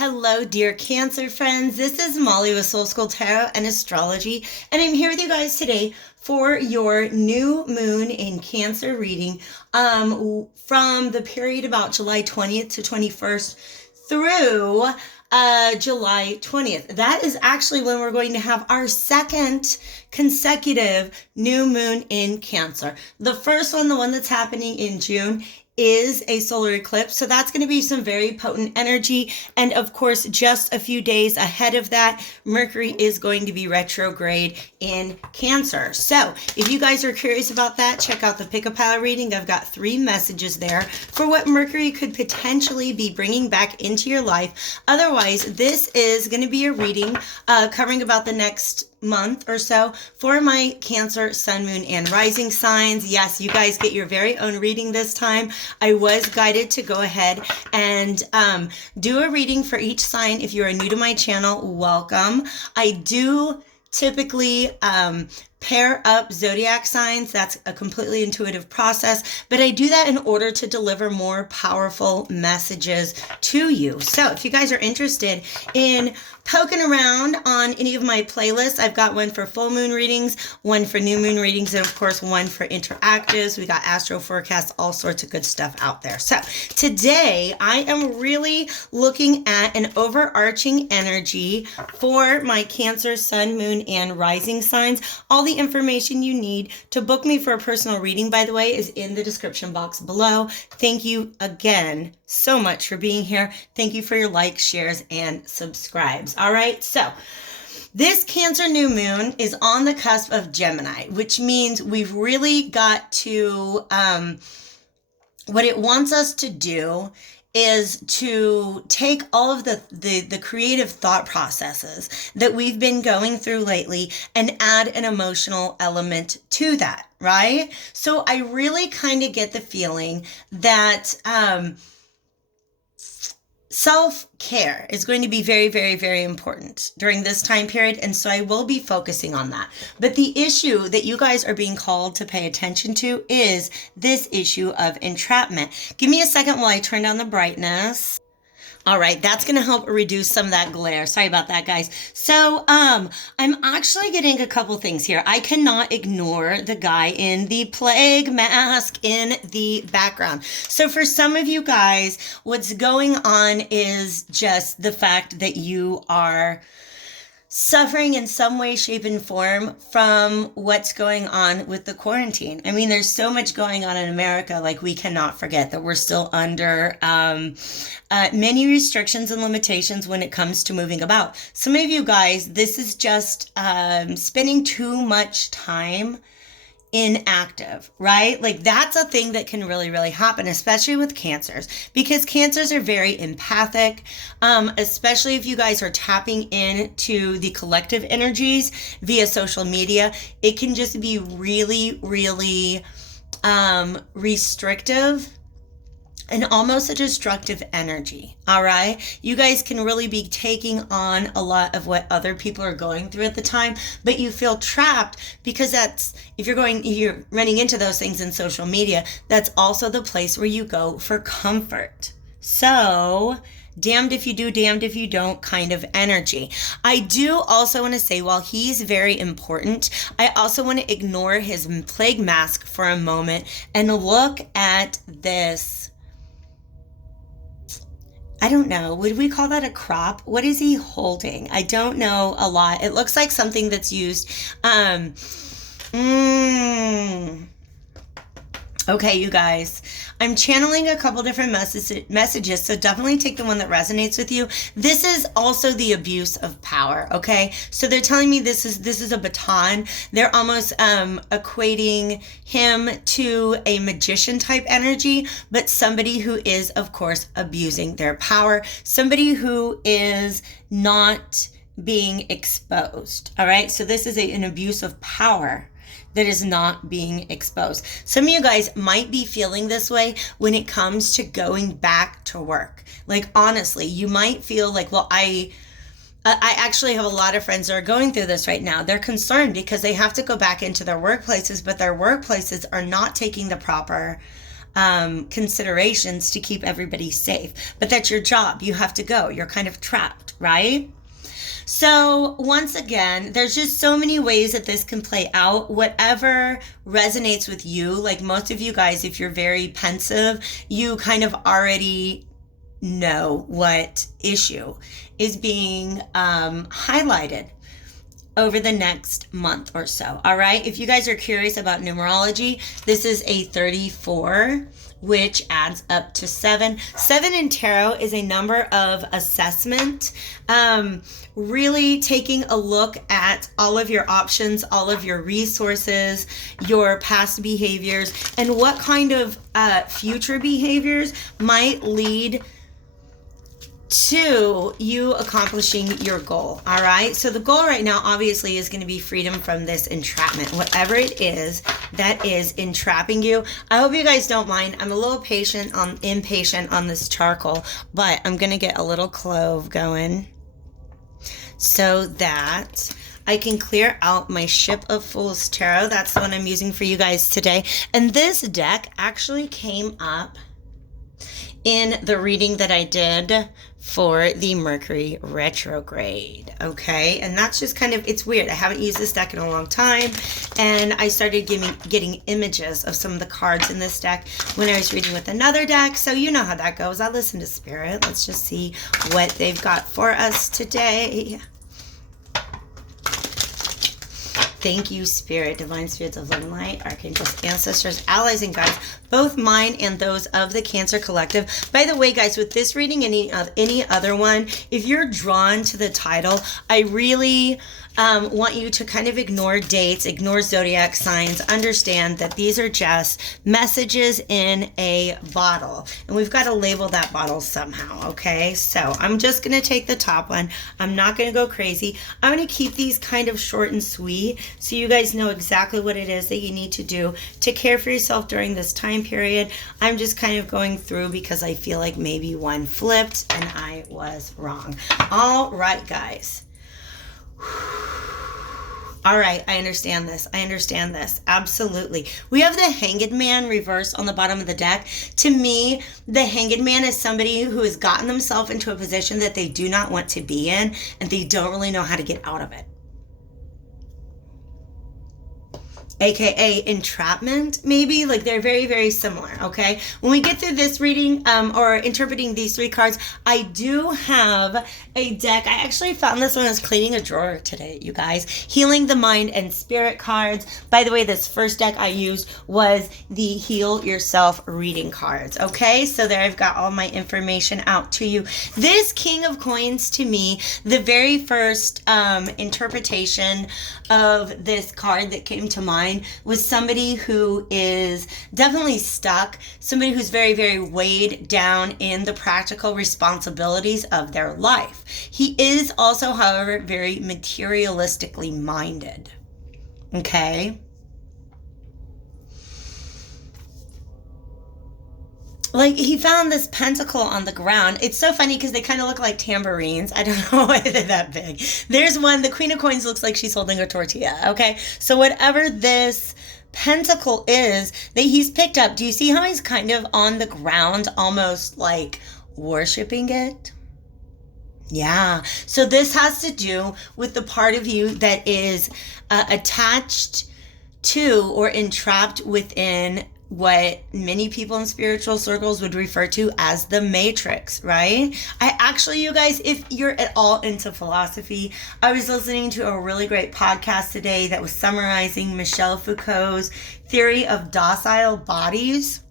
Hello, dear Cancer friends. This is Molly with Soul School Tarot and Astrology, and I'm here with you guys today for your new moon in Cancer reading from the period about July 20th to 21st through July 20th. That is actually when we're going to have our second consecutive new moon in Cancer. The first one, the one that's happening in June, is a solar eclipse. So that's going to be some very potent energy. And of course, just a few days ahead of that, Mercury is going to be retrograde in Cancer. So if you guys are curious about that, check out the Pick-a-Pile reading. I've got 3 messages there for what Mercury could potentially be bringing back into your life. Otherwise, this is going to be a reading covering about the next month or so for my Cancer, Sun, Moon, and Rising signs. Yes, you guys get your very own reading this time. I was guided to go ahead and do a reading for each sign. If you are new to my channel, welcome. I do typically pair up zodiac signs. That's a completely intuitive process, but I do that in order to deliver more powerful messages to you. So if you guys are interested in poking around on any of my playlists, I've got one for full moon readings, one for new moon readings, and of course one for interactives. We got astro forecasts, all sorts of good stuff out there. So today I am really looking at an overarching energy for my Cancer, Sun, Moon, and Rising signs. All the information you need to book me for a personal reading, by the way, is in the description box below. Thank you again so much for being here. Thank you for your likes, shares, and subscribes. All right, so this Cancer new moon is on the cusp of Gemini, which means we've really got to, what it wants us to do is to take all of the creative thought processes that we've been going through lately and add an emotional element to that, right? So I really kind of get the feeling that self-care is going to be very, very, very important during this time period. And so I will be focusing on that. But the issue that you guys are being called to pay attention to is this issue of entrapment. Give me a second while I turn down the brightness. All right, that's going to help reduce some of that glare. Sorry about that, guys. So, I'm actually getting a couple things here. I cannot ignore the guy in the plague mask in the background. So for some of you guys, what's going on is just the fact that you are suffering in some way, shape, and form from what's going on with the quarantine. I mean, there's so much going on in America, like we cannot forget that we're still under many restrictions and limitations when it comes to moving about. Some of you guys, this is just spending too much time inactive, right? Like that's a thing that can really, really happen, especially with Cancers, because Cancers are very empathic, especially if you guys are tapping into the collective energies via social media. It can just be really, really restrictive and almost a destructive energy, all right? You guys can really be taking on a lot of what other people are going through at the time, but you feel trapped because that's, if you're running into those things in social media, that's also the place where you go for comfort. So, damned if you do, damned if you don't kind of energy. I do also want to say, while he's very important, I also want to ignore his plague mask for a moment and look at this. I don't know. Would we call that a crop? What is he holding? I don't know a lot. It looks like something that's used. Okay, you guys, I'm channeling a couple different messages, so definitely take the one that resonates with you. This is also the abuse of power, okay? So they're telling me this is a baton. They're almost equating him to a magician type energy, but somebody who is, of course, abusing their power, somebody who is not being exposed, all right? So this is an abuse of power that is not being exposed. Some of you guys might be feeling this way when it comes to going back to work. Like, honestly, you might feel like, well, I actually have a lot of friends that are going through this right now. They're concerned because they have to go back into their workplaces, but their workplaces are not taking the proper considerations to keep everybody safe. But that's your job. You have to go. You're kind of trapped, right? So once again, there's just so many ways that this can play out. Whatever resonates with you, like most of you guys, if you're very pensive, you kind of already know what issue is being highlighted over the next month or so. All right. If you guys are curious about numerology, this is a 34, which adds up to 7. 7 in tarot is a number of assessment, really taking a look at all of your options, all of your resources, your past behaviors, and what kind of future behaviors might lead to you accomplishing your goal. All right. So the goal right now, obviously, is going to be freedom from this entrapment, whatever it is that is entrapping you. I hope you guys don't mind. I'm a little impatient on this charcoal, but I'm going to get a little clove going so that I can clear out my Ship of Fools Tarot. That's the one I'm using for you guys today. And this deck actually came up in the reading that I did for the Mercury retrograde. Okay. And that's just kind of, it's weird. I haven't used this deck in a long time. And I started getting images of some of the cards in this deck when I was reading with another deck. So you know how that goes. I listen to Spirit. Let's just see what they've got for us today. Thank you, Spirit, Divine Spirits of Love and Light, Archangels, Ancestors, Allies, and Guides, both mine and those of the Cancer Collective. By the way, guys, with this reading, any other one, if you're drawn to the title, I really want you to kind of ignore dates, ignore zodiac signs, understand that these are just messages in a bottle. And we've got to label that bottle somehow, okay? So I'm just going to take the top one. I'm not going to go crazy. I'm going to keep these kind of short and sweet so you guys know exactly what it is that you need to do to care for yourself during this time period. I'm just kind of going through because I feel like maybe one flipped and I was wrong. All right, guys. All right, I understand this. Absolutely. We have the Hanged Man reversed on the bottom of the deck. To me, the Hanged Man is somebody who has gotten themselves into a position that they do not want to be in, and they don't really know how to get out of it. AKA entrapment, maybe. Like, they're very, very similar, okay? When we get through this reading or interpreting these 3 cards, I do have a deck. I actually found this when I was cleaning a drawer today, you guys. Healing the Mind and Spirit cards. By the way, this first deck I used was the Heal Yourself reading cards, okay? So there I've got all my information out to you. This King of Coins, to me, the very first interpretation of this card that came to mind was somebody who is definitely stuck, somebody who's very, very weighed down in the practical responsibilities of their life. He is also, however, very materialistically minded. Okay? Like, he found this pentacle on the ground. It's so funny because they kind of look like tambourines. I don't know why they're that big. There's one, the Queen of Coins looks like she's holding a tortilla, okay? So whatever this pentacle is that he's picked up, do you see how he's kind of on the ground, almost like worshiping it? Yeah. So this has to do with the part of you that is attached to or entrapped within what many people in spiritual circles would refer to as the matrix, right? I actually, you guys, if you're at all into philosophy, I was listening to a really great podcast today that was summarizing Michel Foucault's theory of docile bodies.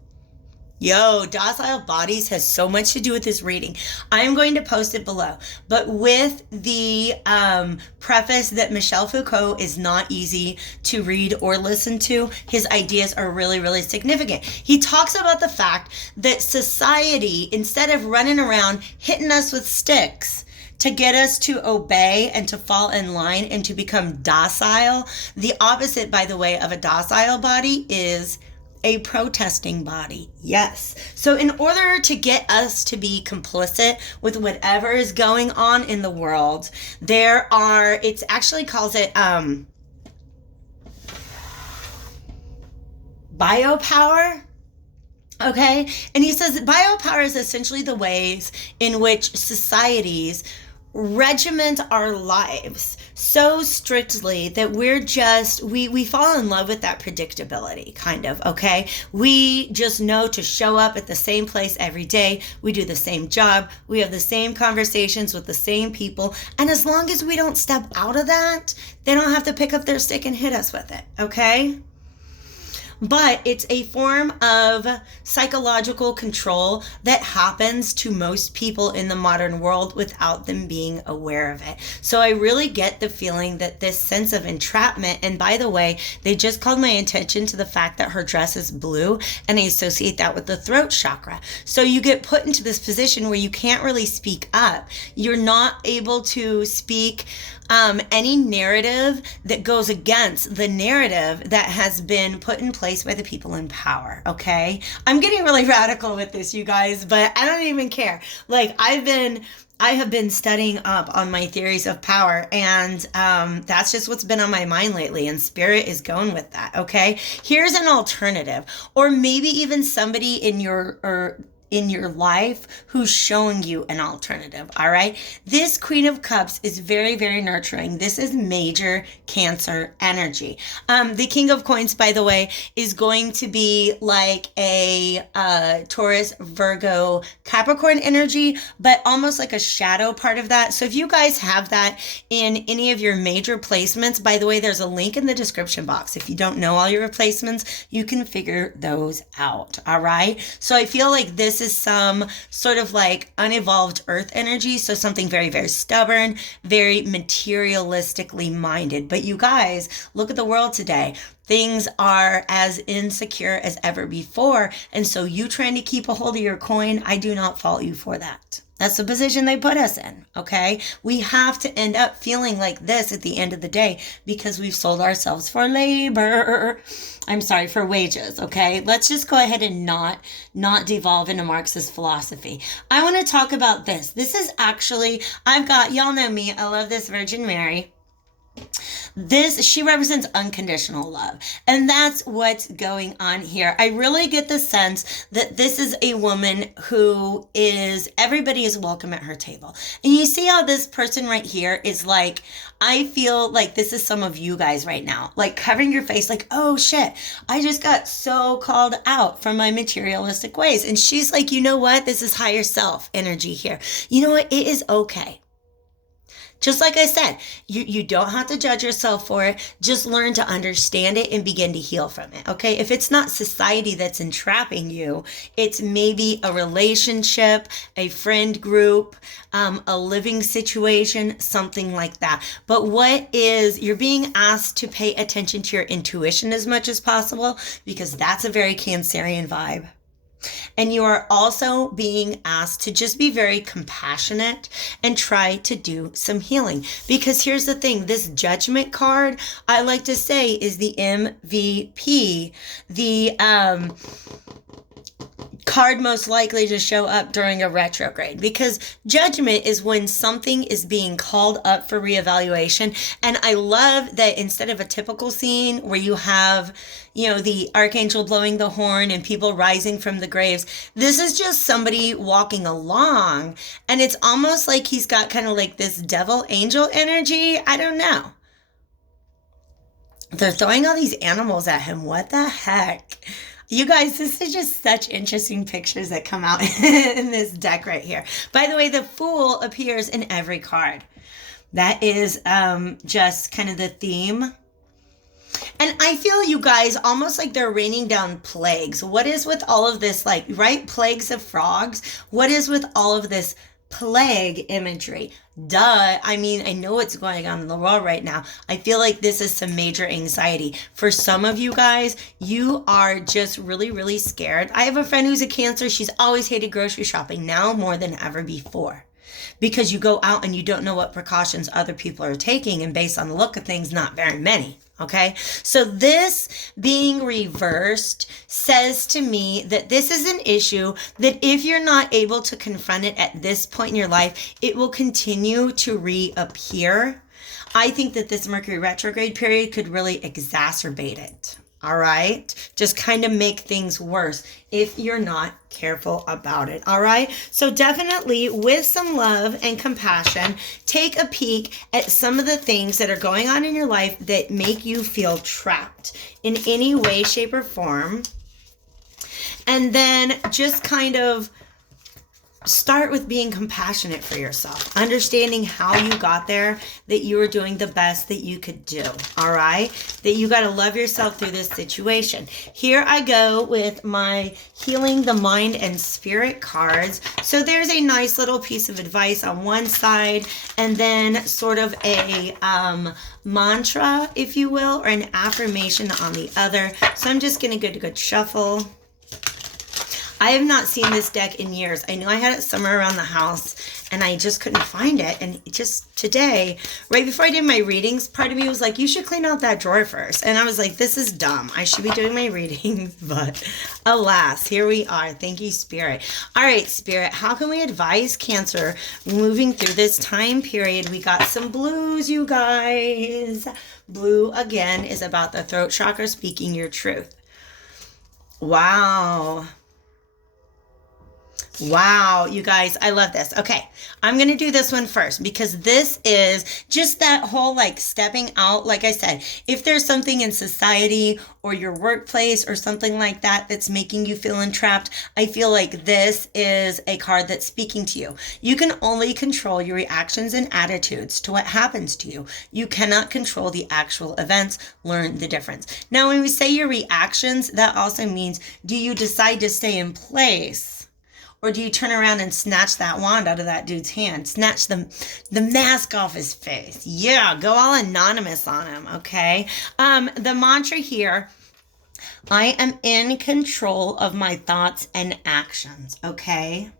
Yo, docile bodies has so much to do with this reading. I am going to post it below, but with the preface that Michel Foucault is not easy to read or listen to. His ideas are really, really significant. He talks about the fact that society, instead of running around hitting us with sticks to get us to obey and to fall in line and to become docile, the opposite, by the way, of a docile body is a protesting body. Yes. So in order to get us to be complicit with whatever is going on in the world, it actually calls it biopower. Okay. And he says that biopower is essentially the ways in which societies regiment our lives so strictly that we fall in love with that predictability, kind of. Okay, we just know to show up at the same place every day, we do the same job, we have the same conversations with the same people, and as long as we don't step out of that, they don't have to pick up their stick and hit us with it. Okay, but it's a form of psychological control that happens to most people in the modern world without them being aware of it. So I really get the feeling that this sense of entrapment, and by the way, they just called my attention to the fact that her dress is blue, and I associate that with the throat chakra. So you get put into this position where you can't really speak up. You're not able to speak any narrative that goes against the narrative that has been put in place by the people in power. Okay, I'm getting really radical with this, you guys, but I don't even care. Like, I have been studying up on my theories of power, and that's just what's been on my mind lately, and spirit is going with that. Okay, here's an alternative, or maybe even somebody in your life who's showing you an alternative. All right, this Queen of Cups is very, very nurturing. This is major Cancer energy. The King of Coins, by the way, is going to be like a Taurus, Virgo, Capricorn energy, but almost like a shadow part of that. So if you guys have that in any of your major placements, by the way, there's a link in the description box. If you don't know all your replacements, you can figure those out. All right, so I feel like this is some sort of like unevolved earth energy. So something very, very stubborn, very materialistically minded. But you guys, look at the world today. Things are as insecure as ever before. And so you trying to keep a hold of your coin, I do not fault you for that. That's the position they put us in, okay? We have to end up feeling like this at the end of the day because we've sold ourselves for labor. I'm sorry, for wages, okay? Let's just go ahead and not devolve into Marxist philosophy. I want to talk about this. This is actually, y'all know me, I love this Virgin Mary. She represents unconditional love, and that's what's going on here. I really get the sense that this is a woman who everybody is welcome at her table. And you see how this person right here is like, I feel like this is some of you guys right now, like covering your face like, oh shit, I just got so called out from my materialistic ways. And she's like, you know what? This is higher self energy here. You know what? It is okay. Just like I said, you don't have to judge yourself for it. Just learn to understand it and begin to heal from it, okay? If it's not society that's entrapping you, it's maybe a relationship, a friend group, a living situation, something like that. But you're being asked to pay attention to your intuition as much as possible, because that's a very Cancerian vibe. And you are also being asked to just be very compassionate and try to do some healing. Because here's the thing, this Judgment card, I like to say, is the MVP, the card most likely to show up during a retrograde, because Judgment is when something is being called up for reevaluation. And I love that instead of a typical scene where you have, the archangel blowing the horn and people rising from the graves, this is just somebody walking along, and it's almost like he's got kind of like this devil angel energy. I don't know. They're throwing all these animals at him. What the heck? You guys, this is just such interesting pictures that come out in this deck right here. By the way, the Fool appears in every card. That is just kind of the theme. And I feel, you guys, almost like they're raining down plagues. What is with all of this, plagues of frogs? What is with all of this plague imagery? Duh. I mean, I know what's going on in the world right now. I feel like this is some major anxiety. For some of you guys, you are just really, really scared. I have a friend who's a Cancer. She's always hated grocery shopping, now more than ever before. Because you go out and you don't know what precautions other people are taking, and based on the look of things, not very many. Okay, so this being reversed says to me that this is an issue that if you're not able to confront it at this point in your life, it will continue to reappear. I think that this Mercury retrograde period could really exacerbate it. All right. Just kind of make things worse if you're not careful about it. All right. So definitely with some love and compassion, take a peek at some of the things that are going on in your life that make you feel trapped in any way, shape, or form. And then just kind of start with being compassionate for yourself, understanding how you got there, that you were doing the best that you could do, all right? That you got to love yourself through this situation. Here I go with my Healing the Mind and Spirit cards. So there's a nice little piece of advice on one side, and then sort of a mantra, if you will, or an affirmation on the other. So I'm just going to get a good shuffle. I have not seen this deck in years. I know I had it somewhere around the house and I just couldn't find it. And just today, right before I did my readings, part of me was like, you should clean out that drawer first. And I was like, this is dumb. I should be doing my readings, but alas, here we are. Thank you, Spirit. All right, Spirit, how can we advise Cancer moving through this time period? We got some blues, you guys. Blue, again, is about the throat chakra, speaking your truth. Wow. Wow, you guys, I love this. Okay, I'm going to do this one first because this is just that whole like stepping out. Like I said, if there's something in society or your workplace or something like that that's making you feel entrapped, I feel like this is a card that's speaking to you. You can only control your reactions and attitudes to what happens to you. You cannot control the actual events. Learn the difference. Now, when we say your reactions, that also means, do you decide to stay in place? Or do you turn around and snatch that wand out of that dude's hand? Snatch the mask off his face. Yeah, go all anonymous on him, okay? The mantra here, I am in control of my thoughts and actions, okay?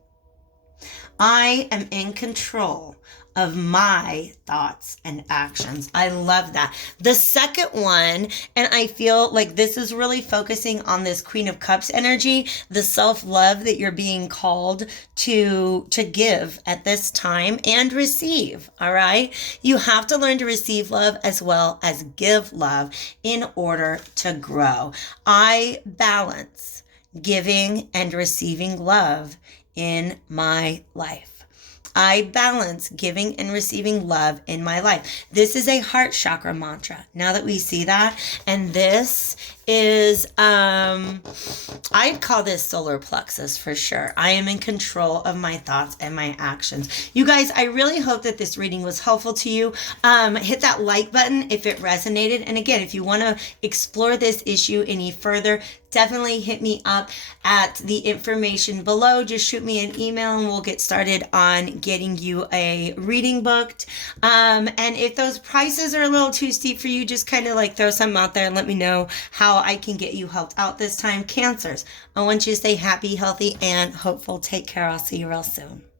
I am in control of my thoughts and actions. I love that. The second one, and I feel like this is really focusing on this Queen of Cups energy, the self-love that you're being called to give at this time and receive, all right? You have to learn to receive love as well as give love in order to grow. I balance giving and receiving love in my life. I balance giving and receiving love in my life. This is a heart chakra mantra. Now that we see that, and this is, I'd call this solar plexus for sure. I am in control of my thoughts and my actions. You guys, I really hope that this reading was helpful to you. Hit that like button if it resonated. And again, if you want to explore this issue any further, definitely hit me up at the information below. Just shoot me an email and we'll get started on getting you a reading booked. And if those prices are a little too steep for you, just kind of like throw something out there and let me know how I can get you helped out this time. Cancers, I want you to stay happy, healthy, and hopeful. Take care. I'll see you real soon.